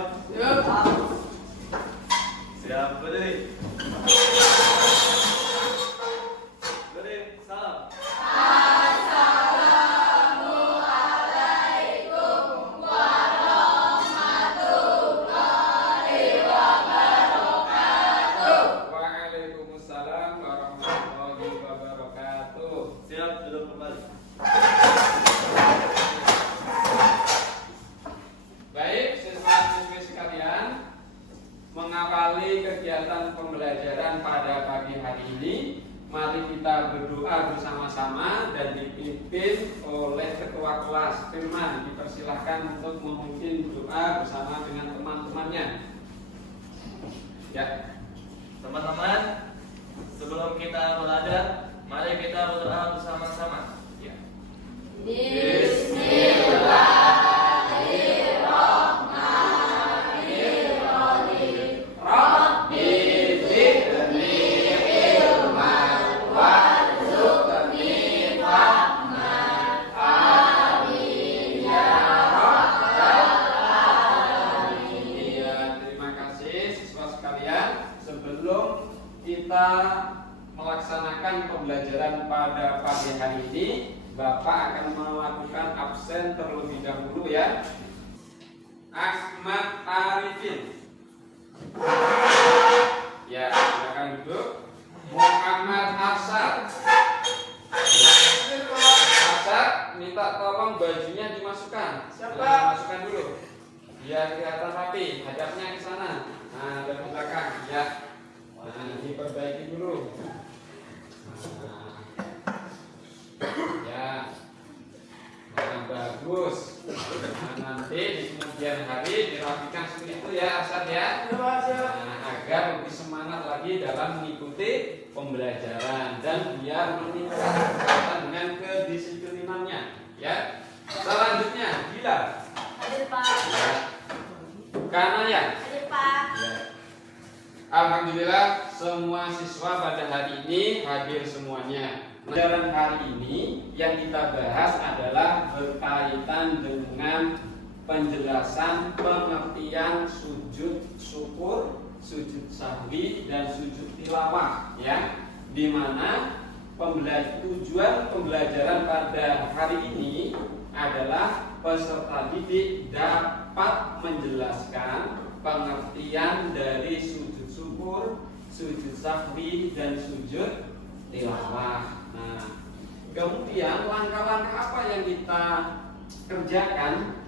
Siap, berdiri. Berdiri, salam. Waalaikumsalam warahmatullahi wabarakatuh. Siap, duduk kembali. Baik, siswa-siswi sekalian, mengawali kegiatan pembelajaran pada pagi hari ini, mari kita berdoa bersama-sama dan dipimpin oleh ketua kelas. Firman dipersilahkan untuk memimpin doa bersama dengan teman-temannya. Ya. Teman-teman, sebelum kita belajar, mari kita berdoa bersama-sama. Ya. Terima kasih siswa sekalian. Sebelum kita melaksanakan pembelajaran pada pagi hari ini, Bapak akan melakukan absen terlebih dahulu ya. Ahmad Arifin. Ya, silakan duduk. Muhammad Hasan. Hasan, minta tolong bajunya dimasukkan. Nah, masukkan dulu. Biar kelihatan rapi, hadapnya ke sana. Nah, dari belakang, ya. Nah, diperbaiki dulu. Ya. Nah, bagus. Nah, nanti di kemudian hari dirapikan seperti itu ya, Asad ya. Nah, agar lebih semangat lagi dalam mengikuti pembelajaran dan biar meningkatkan dengan kedisiplinannya. Ya. Selanjutnya, Gila. Hadir Pak. Ya. Kanaya. Hadir Pak. Ya. Alhamdulillah semua siswa pada hari ini hadir semuanya. Pelajaran hari ini yang kita bahas adalah berkaitan dengan penjelasan pengertian sujud syukur, sujud sahwi dan sujud tilawah ya. Di mana tujuan pembelajaran pada hari ini adalah peserta didik dapat menjelaskan pengertian dari sujud syukur, sujud sahwi dan sujud tilawah. Nah, kemudian langkah-langkah apa yang kita kerjakan,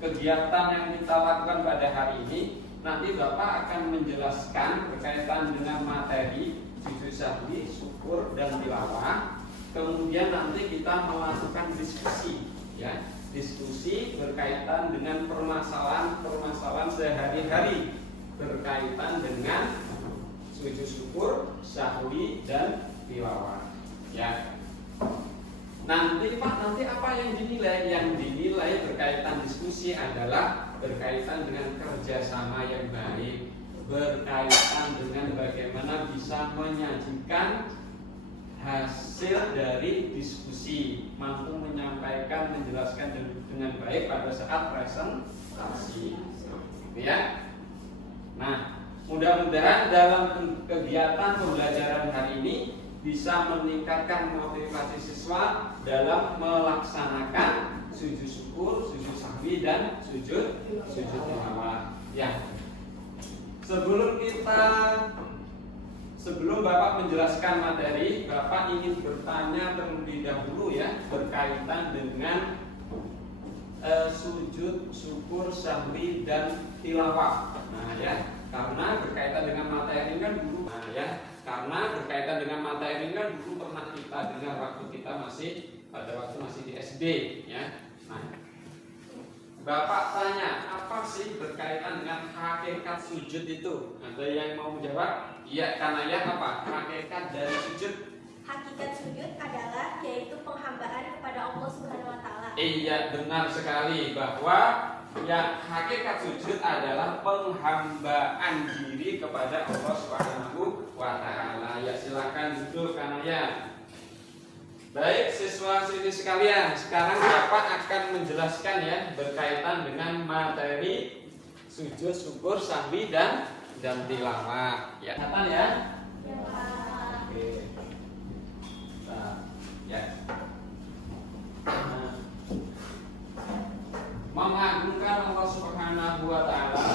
kegiatan yang kita lakukan pada hari ini, nanti Bapak akan menjelaskan berkaitan dengan materi sujud sahwi, syukur dan tilawah. Kemudian nanti kita melakukan diskusi, ya, diskusi berkaitan dengan permasalahan sehari-hari berkaitan dengan sujud syukur, sahwi dan tilawah. Ya. Nanti apa yang dinilai? Yang dinilai berkaitan diskusi adalah berkaitan dengan kerjasama yang baik, berkaitan dengan bagaimana bisa menyajikan hasil dari diskusi, mampu menyampaikan, menjelaskan dengan baik pada saat presentasi. Ya. Nah, mudah-mudahan dalam kegiatan pembelajaran hari ini bisa meningkatkan motivasi siswa dalam melaksanakan sujud syukur, sujud sahwi dan sujud tilawah. Ya. Sebelum Bapak menjelaskan materi, Bapak ingin bertanya terlebih dahulu ya berkaitan dengan sujud syukur, sahwi dan tilawah. Nah ya, karena berkaitan dengan materi ini kan dulu. Nah ya, karena berkaitan dengan materi ini kan dulu pernah kita dengar waktu kita pada waktu masih di SD ya. Nah, Bapak tanya, apa sih berkaitan dengan hakikat sujud itu? Ada yang mau menjawab? Iya, karena ya apa? Hakikat dari sujud. Hakikat sujud adalah yaitu penghambaan kepada Allah Subhanahu wa taala. Iya, benar sekali bahwa yang hakikat sujud adalah penghambaan diri kepada Allah Subhanahu wa taala. Ya, silakan duduk karena ya. Baik siswa-siswi sekalian, sekarang Bapak akan menjelaskan ya berkaitan dengan materi sujud syukur sahwi dan tilawah. Ya, kelihatan ya? Oke. Nah, ya. Nah, mengagungkan Allah Subhanahu wa taala.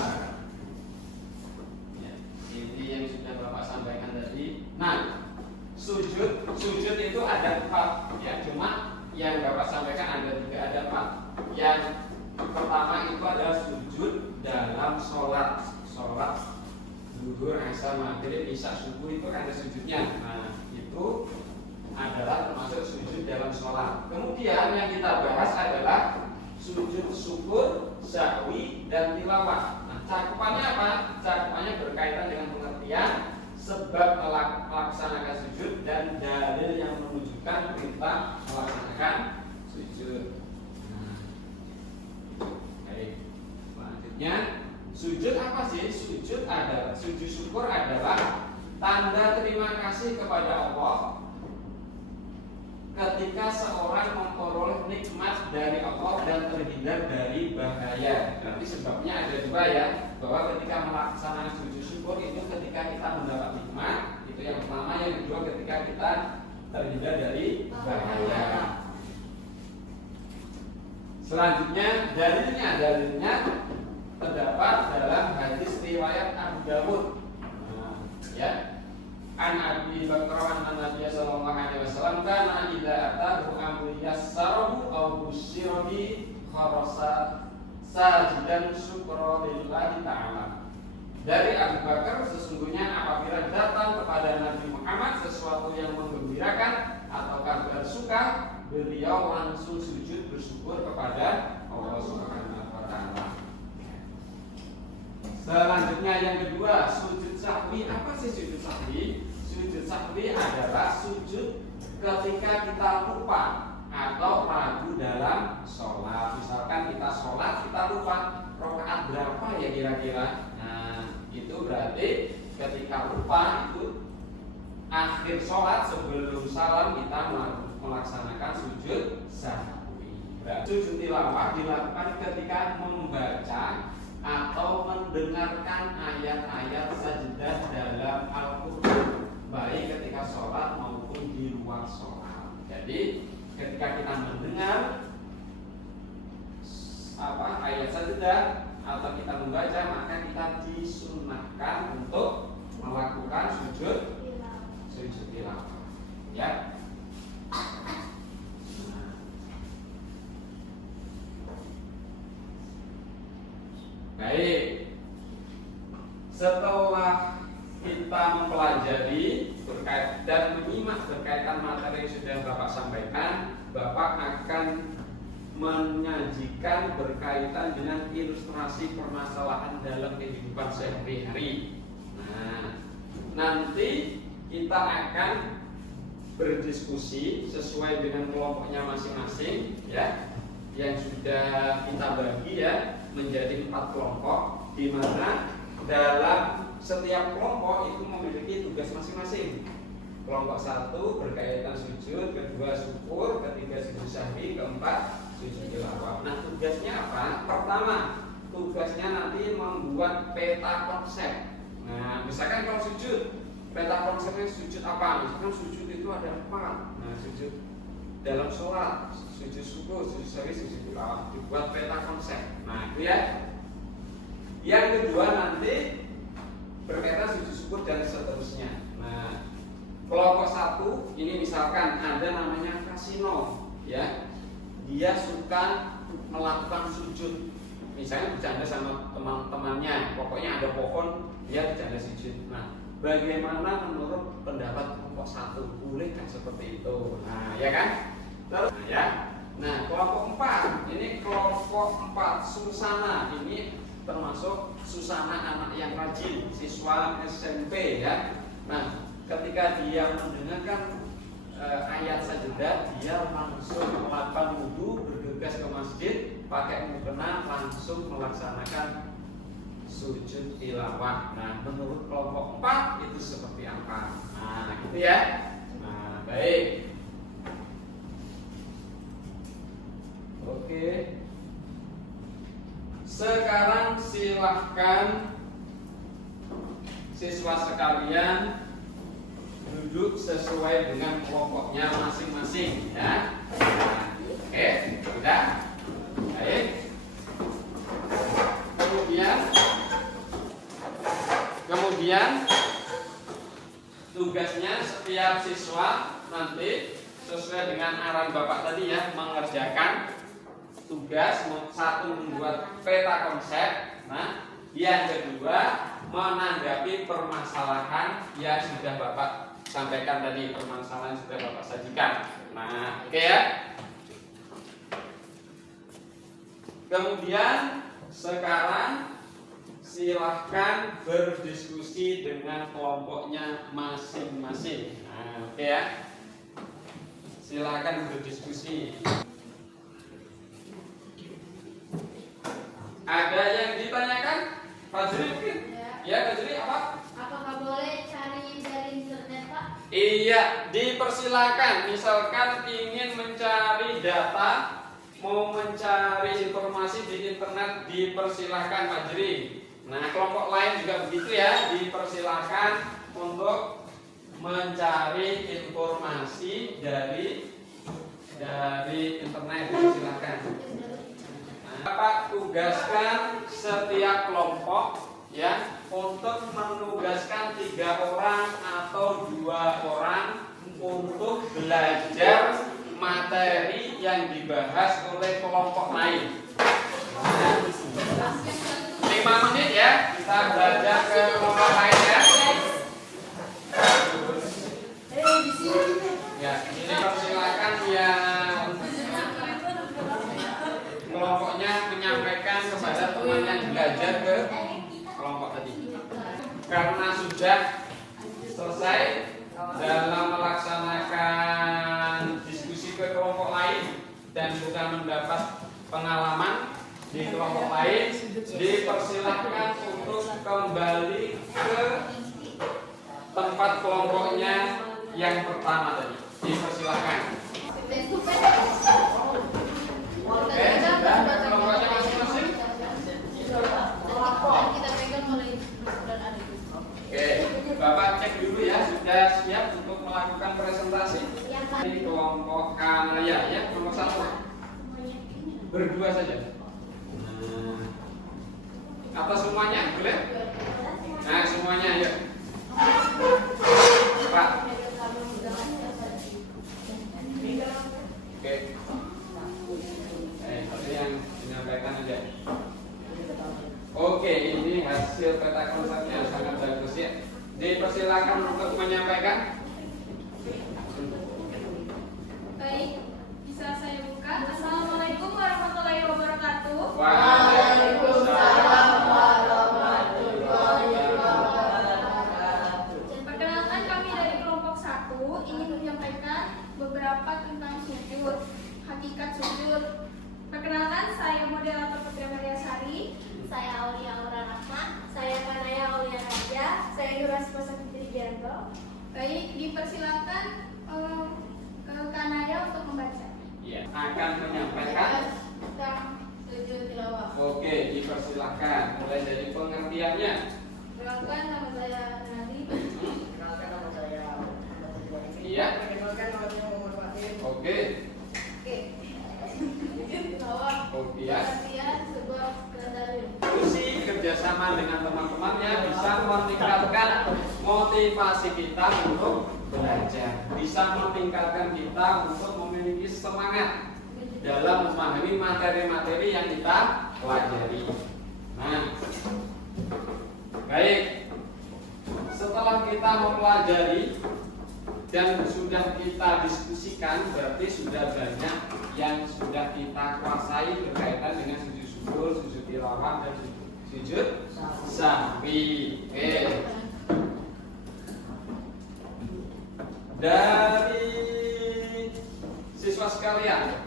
Ya, ini yang sudah Bapak sampaikan tadi. Nah, sujud itu ada 4 ya, cuma yang Bapak sampaikan ada 3, ada 4. Yang pertama itu adalah sujud dalam sholat zuhur, asar, maghrib, isya, subuh itu ada sujudnya. Nah, itu adalah termasuk sujud dalam sholat. Kemudian yang kita bahas adalah sujud syukur, sahwi, dan tilawah. Nah, cakupannya apa? Cakupannya berkaitan dengan pengertian sebab melaksanakan sujud dan dalil yang menunjukkan perintah melaksanakan sujud. Nah, baik. Selanjutnya, sujud apa sih? Sujud syukur adalah tanda terima kasih kepada Allah ketika seorang memperoleh nikmat dari Allah dan terhindar dari bahaya. Berarti sebabnya ada 2 ya, bahwa ketika melaksanakan sujud syukur itu ketika kita mendapat nikmat, itu yang pertama. Yang kedua ketika kita terhindar dari bahaya. Selanjutnya dalilnya terdapat dalam hadis riwayat Abu Dawud. Nah, ya. An Abi Bakar an Nabi sallallahu alaihi wasallam kana idza atahu amrun yassarahu aw busyirabi kharasa sajidan syukra lillahi ta'ala. Dari Abu Bakar, sesungguhnya apabila datang kepada Nabi Muhammad sesuatu yang menggembirakan atau kabar suka, beliau langsung sujud bersyukur kepada Allah Subhanahu wa taala. Selanjutnya yang kedua, sujud sahwi. Apa sih sujud sahwi? Sujud sahwi adalah sujud ketika kita lupa atau ragu dalam sholat. Misalkan kita sholat, kita lupa rakaat berapa ya kira-kira. Nah, itu berarti ketika lupa itu akhir sholat sebelum salam kita melaksanakan sujud sahwi. Sujud tilawah dilakukan ketika membaca atau mendengarkan ayat-ayat sajdah dalam Al-Quran, baik ketika sholat maupun di luar sholat. Jadi ketika kita mendengar ayat sajdah atau kita membaca, maka kita disunnahkan untuk melakukan sujud tilawah. Ya. Baik, setelah kita mempelajari dan menyimak berkaitan materi yang sudah Bapak sampaikan, Bapak akan menyajikan berkaitan dengan ilustrasi permasalahan dalam kehidupan sehari-hari. Nah, nanti kita akan berdiskusi sesuai dengan kelompoknya masing-masing, ya, yang sudah kita bagi ya menjadi 4 kelompok, di mana dalam setiap kelompok itu memiliki tugas masing-masing. Kelompok 1 berkaitan sujud, kedua syukur, ketiga sujud sahwi, keempat sujud tilawah. Nah, tugasnya apa? Pertama, tugasnya nanti membuat peta konsep. Nah, misalkan kalau sujud, peta konsepnya sujud apa? Misalkan sujud itu ada 4. Nah, sujud dalam sholat, sujud syukur, sujud sahwi, sujud tilawah, dibuat peta konsep. Nah, itu ya. Yang kedua nanti berkaitan sujud syukur dan seterusnya. Nah, kelompok 1 ini misalkan ada namanya kasino, ya. Dia suka melakukan sujud. Misalnya bercanda sama teman-temannya, pokoknya ada pohon, dia bercanda sujud. Nah, bagaimana menurut pendapat kelompok 1? Boleh kan seperti itu? Nah, ya kan? Terus, nah, ya. Nah, kelompok 4 ini kelompok 4 Susana, ini termasuk Susana anak yang rajin, siswa SMP ya. Nah, ketika dia mendengarkan ayat sajdah, dia langsung melakukan wudu, bergegas ke masjid, pakai mukena, langsung melaksanakan sujud tilawah. Nah, menurut kelompok 4 itu seperti apa? Nah, gitu ya. Nah, baik. Oke. Sekarang silahkan siswa sekalian duduk sesuai dengan kelompoknya masing-masing ya. Oke, sudah. Baik. Kemudian tugasnya setiap siswa nanti sesuai dengan arahan Bapak tadi ya, mengerjakan tugas satu membuat peta konsep. Nah, yang kedua menanggapi permasalahan yang sudah Bapak sampaikan tadi, permasalahan sudah Bapak sajikan. Nah, oke ya. Kemudian sekarang silahkan berdiskusi dengan kelompoknya masing-masing. Nah, oke ya. Silahkan berdiskusi. Ada yang ditanyakan? Fajri mungkin? Ya, Fajri apa? Apakah boleh cari dari internet, Pak? Iya, dipersilakan. Misalkan ingin mencari data, mau mencari informasi di internet, dipersilakan Fajri. Nah, kelompok lain juga begitu ya, dipersilakan untuk mencari informasi dari internet, dipersilakan. Bapak tugaskan setiap kelompok ya untuk menugaskan 3 orang atau 2 orang untuk belajar materi yang dibahas oleh kelompok lain. 5 menit ya kita belajar ke kelompok lain ya. Ya, ini persilakan yang kelompoknya menyampaikan kepada teman yang belajar ke kelompok tadi. Karena sudah selesai dalam melaksanakan diskusi ke kelompok lain dan sudah mendapat pengalaman di kelompok lain, dipersilakan untuk kembali ke tempat kelompoknya yang pertama tadi. Dipersilakan. Oke, sudah kelompoknya masing-masing. Oke, Bapak cek dulu ya, sudah siap untuk melakukan presentasi. Ini kelompok Kanaya ya, kelompok 1. Berdua saja. Atau semuanya boleh? Nah, semuanya yuk. Pak. Oke. Tapi yang menyampaikan aja. Oke, ini hasil peta konsepnya sangat bagus ya. Dipersilakan untuk menyampaikan. Baik, bisa saya buka. Assalamualaikum warahmatullahi wabarakatuh. Waalaikumsalam warahmatullahi wabarakatuh. Perkenalkan, kami dari kelompok 1 ingin menyampaikan beberapa tentang sujud, hakikat sujud. Perkenalkan, saya moderator Putri Mariasari. Saya Aulia Aura Rahma. Saya Kanaya Aulia Raja. Saya Nurasi Pasang Putri Janto. Baik, dipersilakan ke Kanaya untuk membaca. Iya, akan menyampaikan Tentang sujud tilawah. Oke, dipersilakan mulai dari pengertiannya. Perkenalkan, nama saya Nadi. Kenalkan nama saya Iya. Perkenalkan nama saya Muhammad Fatin. Oke. Sujud tilawah. Oke ya. Pengertian sebuah dalil. Diskusi kerjasama dengan teman-temannya bisa meningkatkan motivasi kita untuk belajar, bisa meningkatkan kita untuk memiliki semangat dalam memahami materi-materi yang kita pelajari. Nah, baik. Setelah kita mempelajari dan sudah kita diskusikan, berarti sudah banyak yang sudah kita kuasai berkaitan dengan sujud syukur, sujud tilawah, dan sujud sahwi. Oke. Dari siswa sekalian,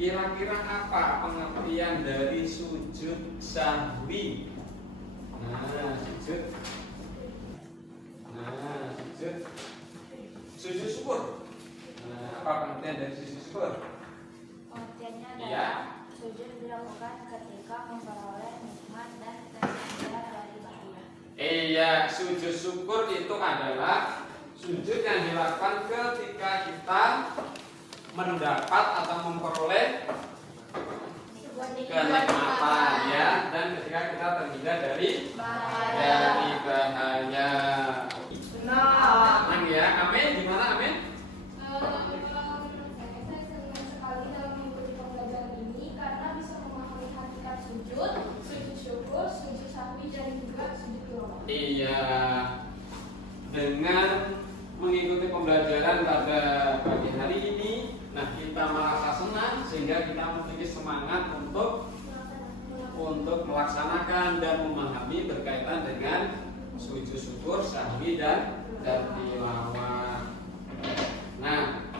kira-kira apa pengertian dari sujud sahwi? Sujud syukur. Apa pengertian dari sujud syukur? Pengertiannya Iya. adalah sujud dilakukan ketika memperoleh nikmat Ya, sujud syukur itu adalah sujud yang dilakukan ketika kita mendapat atau memperoleh kenikmatan ya, dan ketika kita terhindar dari bahaya. Tenang ya, amin. Gimana amin? Saya senang sekali dalam mengikuti pembelajaran ini karena bisa memahami hakikat sujud, sujud syukur, sujud sahwi, dan juga sujud tilawah. Iya, dengan mengikuti pembelajaran pada pagi hari ini, nah kita merasa senang sehingga kita memiliki semangat untuk melaksanakan dan memahami berkaitan dengan sujud syukur, sahwi dan tilawah. Nah,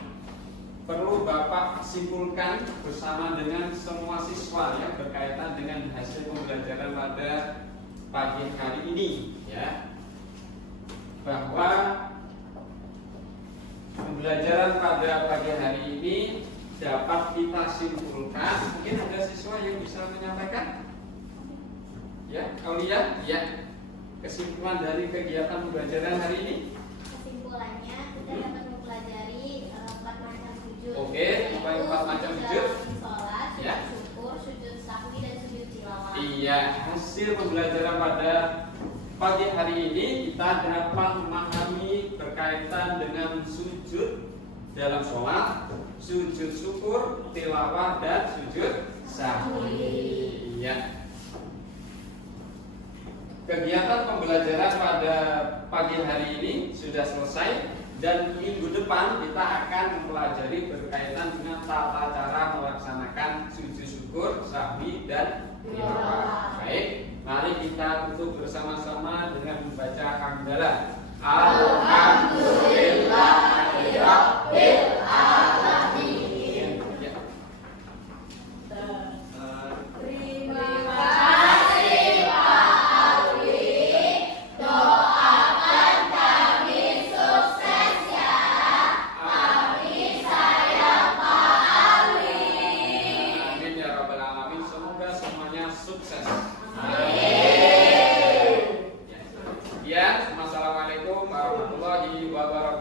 perlu Bapak simpulkan bersama dengan semua siswa ya berkaitan dengan hasil pembelajaran pada pagi hari ini ya, bahwa pembelajaran pada pagi hari ini dapat kita simpulkan. Mungkin ada siswa yang bisa menyampaikan ya, Aulia ya, kesimpulan dari kegiatan pembelajaran hari ini. Kesimpulannya kita dapat mempelajari 4 macam sujud. Oke, yaitu 4 macam sujud. Sholat, sujud Ya. syukur, sujud sahwi, dan sujud tilawah. Iya, hasil pembelajaran pada pagi hari ini kita dapat memahami berkaitan dengan sujud dalam sholat, sujud syukur, tilawah, dan sujud sahwi. Iya. Kegiatan pembelajaran pada pagi hari ini sudah selesai, dan minggu depan kita akan mempelajari berkaitan dengan tata cara melaksanakan sujud syukur, sahwi, dan tilawah. Baik, mari kita tutup bersama-sama dengan membaca hamdalah. Alhamdulillahirabbil alamin. Ya. Terima kasih Pak Alwi. Doakan kami sukses ya. Amin saya Pak Alwi. Amin ya rabbal alamin. Semoga semuanya sukses. Amin. Ya, assalamualaikum warahmatullahi wabarakatuh.